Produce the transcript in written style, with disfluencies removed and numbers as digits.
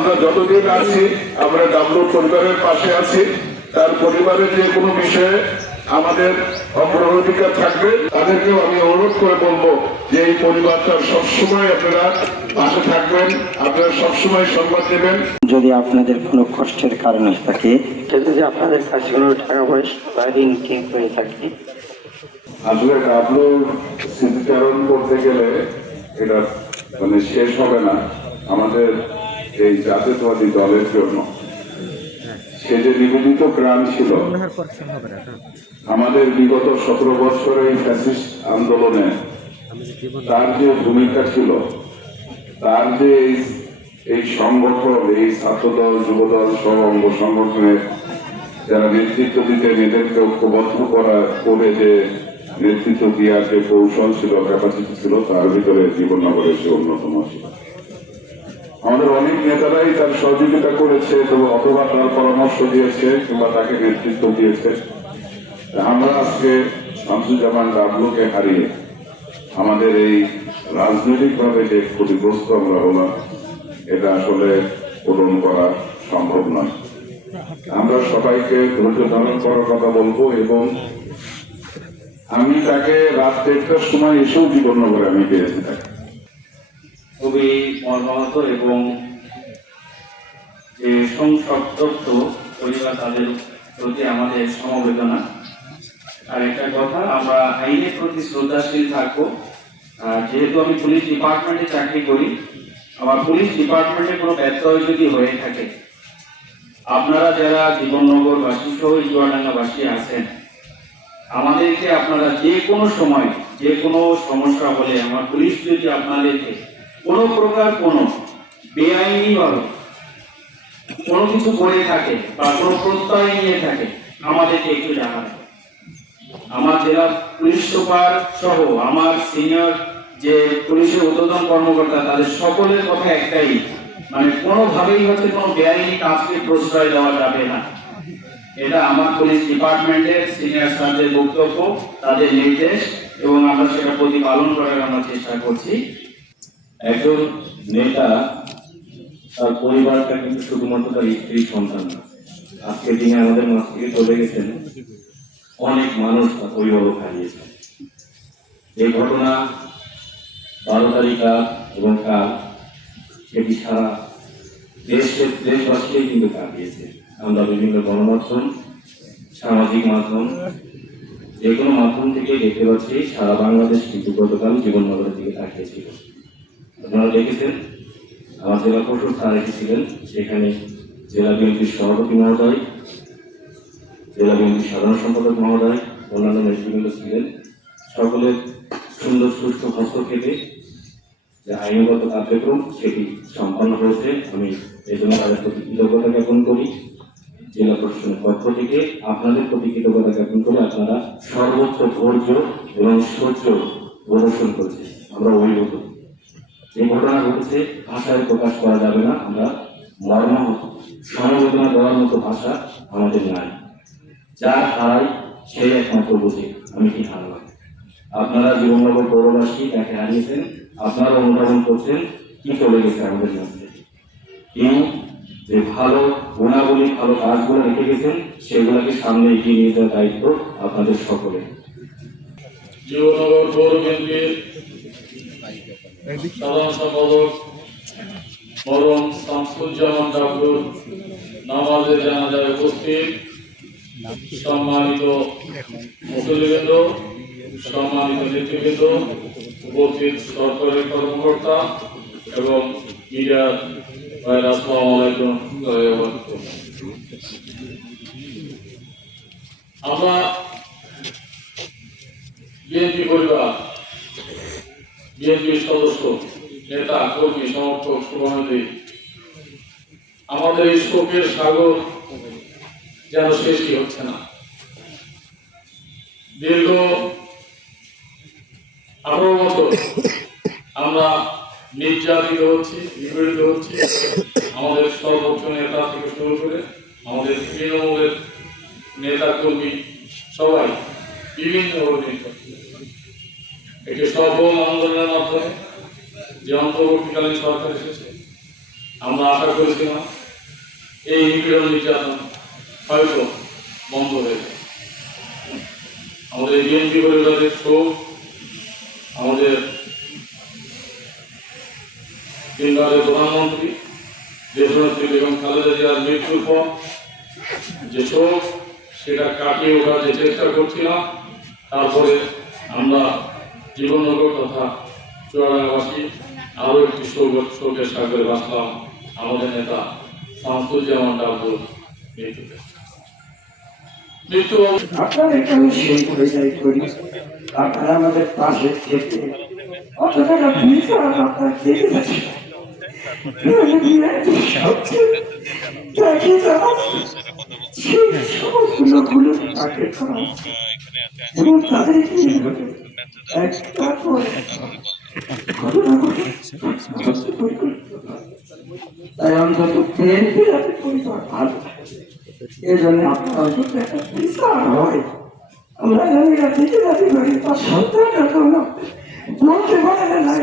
আমরা যতদিন আছি আমরা ডাবলুর পরিবারের পাশে আছি। তার পরিবারের যে কোনো বিষয়ে আমাদের অগ্রাধিকার থাকবে। তাদেরকেও আমি অনুরোধ করে বলবো যে এই পরিবারটার সবসময় আপনারা পাশে থাকবেন, আপনারা সবসময় সংবাদ দেবেন। যদি আপনাদের কোনো কষ্টের কারণ থাকে, যদি আপনাদের কাছে কোনো টাকা পয়সা ঋণ হয়ে থাকে, আসলে ডাবলুর স্মৃতিচারণ করতে গেলে এটা মানে শেষ হবে না। আমাদের এই জাতীয়তাবাদী দলের জন্য সে যে নিবেদিত প্রাণ ছিল, আমাদের বিগত 17 বছরের ফ্যাসিস্ট আন্দোলনে তার যে ভূমিকা ছিল, তার যে এই সংগঠন, এই ছাত্রদল, যুবদল সহ অঙ্গ সংগঠনের যারা নেতৃত্ব দিতে নেতাকে ঐক্যবদ্ধ করে যে নেতৃত্ব দেওয়ার যে কৌশল ছিল, ক্যাপাসিটি ছিল, তার ভিতরে জীবননগরের সে অন্যতম ছিল। আমাদের অনেক নেতারাই তার সহযোগিতা করেছে অথবা তার পরামর্শ দিয়েছে কিংবা তাকে নেতৃত্ব দিয়েছে। আমরা আজকে শামসুজ্জামান ডাবলুকে হারিয়ে আমাদের এই রাজনৈতিকভাবে যে ক্ষতিগ্রস্ত আমরা হলাম, এটা আসলে পূরণ করা সম্ভব নয়। আমরা সবাইকে ধৈর্য ধারণ করার কথা বলবো এবং আমি তাকে রাত 1টার সময় এসেও জীবননগরে আমি পেয়েছি তাকে। খুবই মর্মাহত এবং যে সংসপ্ত পরিবার, তাদের প্রতি আমাদের সমবেদনা। আর একটা কথা, আমরা আইনের প্রতি শ্রদ্ধাশীল থাকবো। যেহেতু আমি পুলিশ ডিপার্টমেন্টে চাকরি করি, আমার পুলিশ ডিপার্টমেন্টে কোনো ব্যত্যয় যদি হয়ে থাকে, আপনারা যারা জীবননগরবাসী সহ চুয়াডাঙ্গাবাসী আছেন, আমাদেরকে আপনারা যে কোনো সময় যে কোনো সমস্যা হলে আমার পুলিশ যদি আপনাদেরকে কোনো প্রকার কোনো বেআইনিভাবে কোনো কিছু করে থাকে বা কোনো প্রত্যয় নিয়ে থাকে, আমাদেরকে একটু জানাবেন। আমার জেলা পুলিশ সুপার সহ আমার সিনিয়র যে পুলিশের ঊর্ধ্বতন কর্মকর্তা, তাদের সকলের কথা একটাই, মানে কোনোভাবেই কোনো বেআইনি কাজকে প্রশ্রয় দেওয়া যাবে না। এটা আমার পুলিশ ডিপার্টমেন্টের সিনিয়র স্টাফদের বক্তব্য, তাদের নির্দেশ, এবং আমরা সেটা প্রতিপালন করার আমরা চেষ্টা করছি। একজন নেতা তার পরিবারটা কিন্তু শুধুমাত্র তার স্ত্রী সন্তান না। আজকে দিনে আমাদের মাঝ থেকে চলে গেছেন অনেক মানুষ, তার অভিভাবক হারিয়েছেন। এই ঘটনা 12 তারিখ এবং কাল সেটি সারা দেশবাসীকে কিন্তু কাটিয়েছে। আমরা বিভিন্ন গণমাধ্যম, সামাজিক মাধ্যম, যে কোনো মাধ্যম থেকে দেখতে পাচ্ছি সারা বাংলাদেশ কিন্তু গতকাল জীবননগরের দিকে তাকিয়েছিল। আপনারা দেখেছেন আমার জেলা প্রশাসক স্যার এসেছিলেন, সেখানে জেলা বিএনপির সভাপতি মহোদয়, জেলা বিএনপির সাধারণ সম্পাদক মহোদয়, অন্যান্য নেতৃবৃন্দ ছিলেন। সকলের সুন্দর সুষ্ঠু হস্তক্ষেপে যে আইনগত কার্যক্রম সেটি সম্পন্ন হয়েছে। আমি এই জন্য তাদের প্রতি কৃতজ্ঞতা জ্ঞাপন করি। জেলা প্রশাসনের পক্ষ থেকে আপনাদের প্রতি কৃতজ্ঞতা জ্ঞাপন করে আপনারা সর্বোচ্চ ধৈর্য এবং সহ্য প্রদর্শন করেছে। আমরা অভিভূত। যে ঘটনা ঘটেছে ভাষায় প্রকাশ করা যাবে না। আমরা মর্মাহত, সমবেদনা দেওয়ার মতো ভাষা আমাদের নাই। যার হারাই সেই একমাত্র বুঝে আমি কি হারলাম। আপনারা জীবননগর পৌরবাসী তাকে হারিয়েছেন, আপনারা অনুধাবন করছেন কি চলে গেছে আমাদের মধ্যে। কেউ যে ভালো গুণাবলী, ভালো কাজগুলো রেখে গেছেন, সেগুলোকে সামনে এগিয়ে নিয়ে যাওয়ার দায়িত্ব আপনাদের সকলে। জীবননগর পৌর বিএনপির সাধারণ সম্পাদক মরহুম শামসুজ্জামান ডাবলুর নামাজে জানাজায় উপস্থিত সম্মানিত মুসল্লিবৃন্দ, সম্মানিত নেতৃবৃন্দ, উপস্থিত সরকারের কর্মকর্তা এবং মিডিয়ার ভাইরা, আসসালামু আলাইকুম। আমরা বিএনপি পরিবার, বিএনপির সদস্য, নেতা, কর্মী, সমর্থক, শুভানুযায়ী আমাদের এই শোকের সাগর যেন শেষই হচ্ছে না। দীর্ঘ 18 বছর আমরা নির্যাতিত হচ্ছি, নিপীড়িত হচ্ছি। আমাদের সর্বোচ্চ নেতা থেকে শুরু করে আমাদের তৃণমূলের নেতা কর্মী সবাই বিভিন্ন একটি সফল আন্দোলনের মাধ্যমে যে অন্তর্বর্তীকালীন সরকার এসেছে, আমরা আশা করেছিলাম এই নিপীড়ন নির্যাতন হয়তো বন্ধ হয়ে যাবে। আমাদের বিএনপি পরিবারের শোক, আমাদের তিনবারের প্রধানমন্ত্রী দেশনেত্রী বেগম খালেদা জিয়ার মৃত্যুর পর যে শোক, সেটা কাটিয়ে ওঠার যে চেষ্টা করছিলাম, তারপরে আমরা জীবননগর তথা চুয়াডাঙ্গাবাসী আরও একটি শোকের সাগরে বাঁচলাম আমাদের নেতা শামসুজ্জামান ডাবুর মৃত্যুতে। আপনাদেরকে আমি সেই পরিচয় করি, আপনারা আমাদের পাশে থেকে অত টাকা বিচার আপনারা দেখে যাচ্ছেন। এবং তাদেরকে একটার পর ঘটনা ঘটে, তাই অন্তত বিএনপির হাতে পরিবার ভালো। এই জন্য আপনার অন্তত একটা বিচার হয়। আমরা জানি না দিকে দাবি করি তার সন্তানটা কোনো বলতে পারে না।